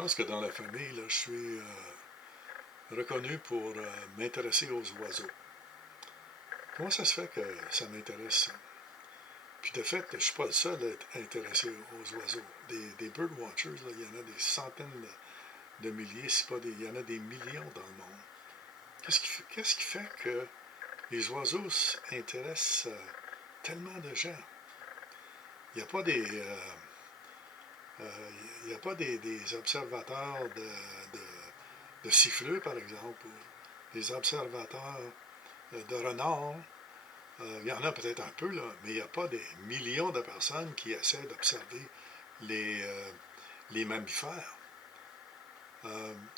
pense que dans la famille, là, je suis reconnu pour m'intéresser aux oiseaux. Comment ça se fait que ça m'intéresse? Puis de fait, je ne suis pas le seul à être intéressé aux oiseaux. Des bird watchers, là, il y en a des centaines de milliers, si pas des, il y en a des millions dans le monde. Qu'est-ce qui fait que les oiseaux intéressent tellement de gens? Il n'y a pas il n'y a pas des observateurs de siffleux, par exemple, ou des observateurs de renards. Il y en a peut-être un peu, là, mais il n'y a pas des millions de personnes qui essaient d'observer les, euh, les mammifères.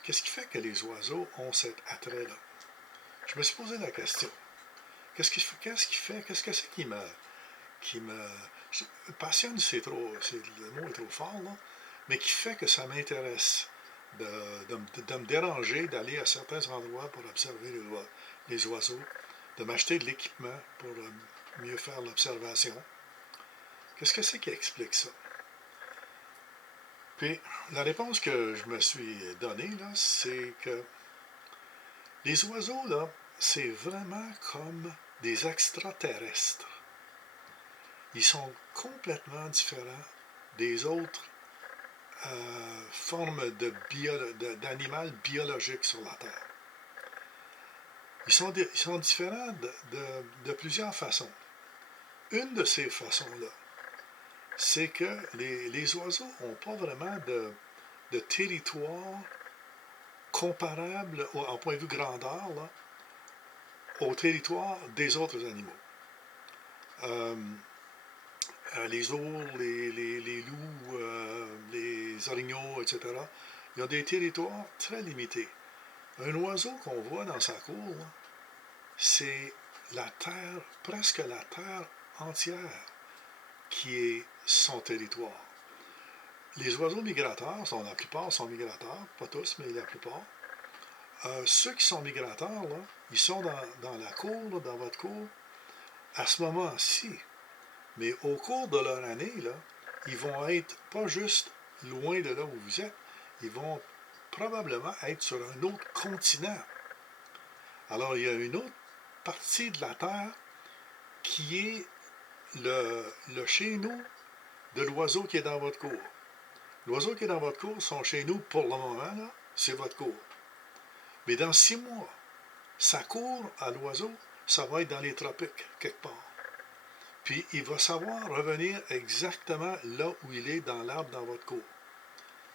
Qu'est-ce qui fait que les oiseaux ont cet attrait-là? Je me suis posé la question. Qu'est-ce que c'est qui me passionne, le mot est trop fort, là, mais qui fait que ça m'intéresse de me déranger, d'aller à certains endroits pour observer les oiseaux, de m'acheter de l'équipement pour mieux faire l'observation. Qu'est-ce que c'est qui explique ça? Puis, la réponse que je me suis donnée, là, c'est que les oiseaux, là, c'est vraiment comme des extraterrestres. Ils sont complètement différents des autres formes d'animal biologiques sur la Terre. Ils sont différents de plusieurs façons. Une de ces façons-là, c'est que les oiseaux n'ont pas vraiment de territoire comparable, en point de vue grandeur, là, au territoire des autres animaux. Euh, les ours, les loups, les orignaux, etc., ils ont des territoires très limités. Un oiseau qu'on voit dans sa cour, c'est la terre, presque la terre entière qui est son territoire. Les oiseaux migrateurs, la plupart sont migrateurs, pas tous, mais la plupart. Ceux qui sont migrateurs, là, ils sont dans la cour, là, dans votre cour, à ce moment-ci. Mais au cours de leur année, là, ils vont être pas juste loin de là où vous êtes, ils vont probablement être sur un autre continent. Alors, il y a une autre partie de la Terre qui est le chez nous de l'oiseau qui est dans votre cour. L'oiseau qui est dans votre cour, son chez nous, pour le moment, là, c'est votre cour. Mais dans 6 mois, sa cour à l'oiseau, ça va être dans les tropiques, quelque part. Puis il va savoir revenir exactement là où il est dans l'arbre dans votre cour.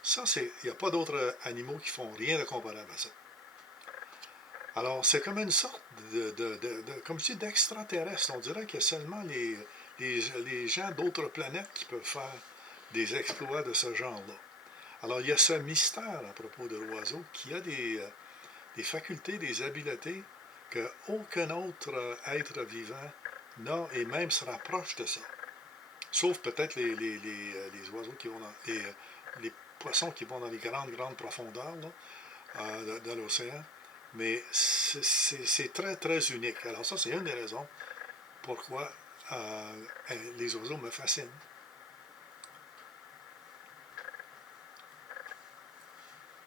Ça, il n'y a pas d'autres animaux qui font rien de comparable à ça. Alors, c'est comme une sorte comme je dis, d'extraterrestre. On dirait qu'il y a seulement les gens d'autres planètes qui peuvent faire des exploits de ce genre-là. Alors, il y a ce mystère à propos de l'oiseau qui a des facultés, des habiletés qu'aucun autre être vivant n'a et même se rapproche de ça. Sauf peut-être les oiseaux qui vont les poissons qui vont dans les grandes profondeurs là, de l'océan. Mais c'est très, très unique. Alors ça, c'est une des raisons pourquoi les oiseaux me fascinent.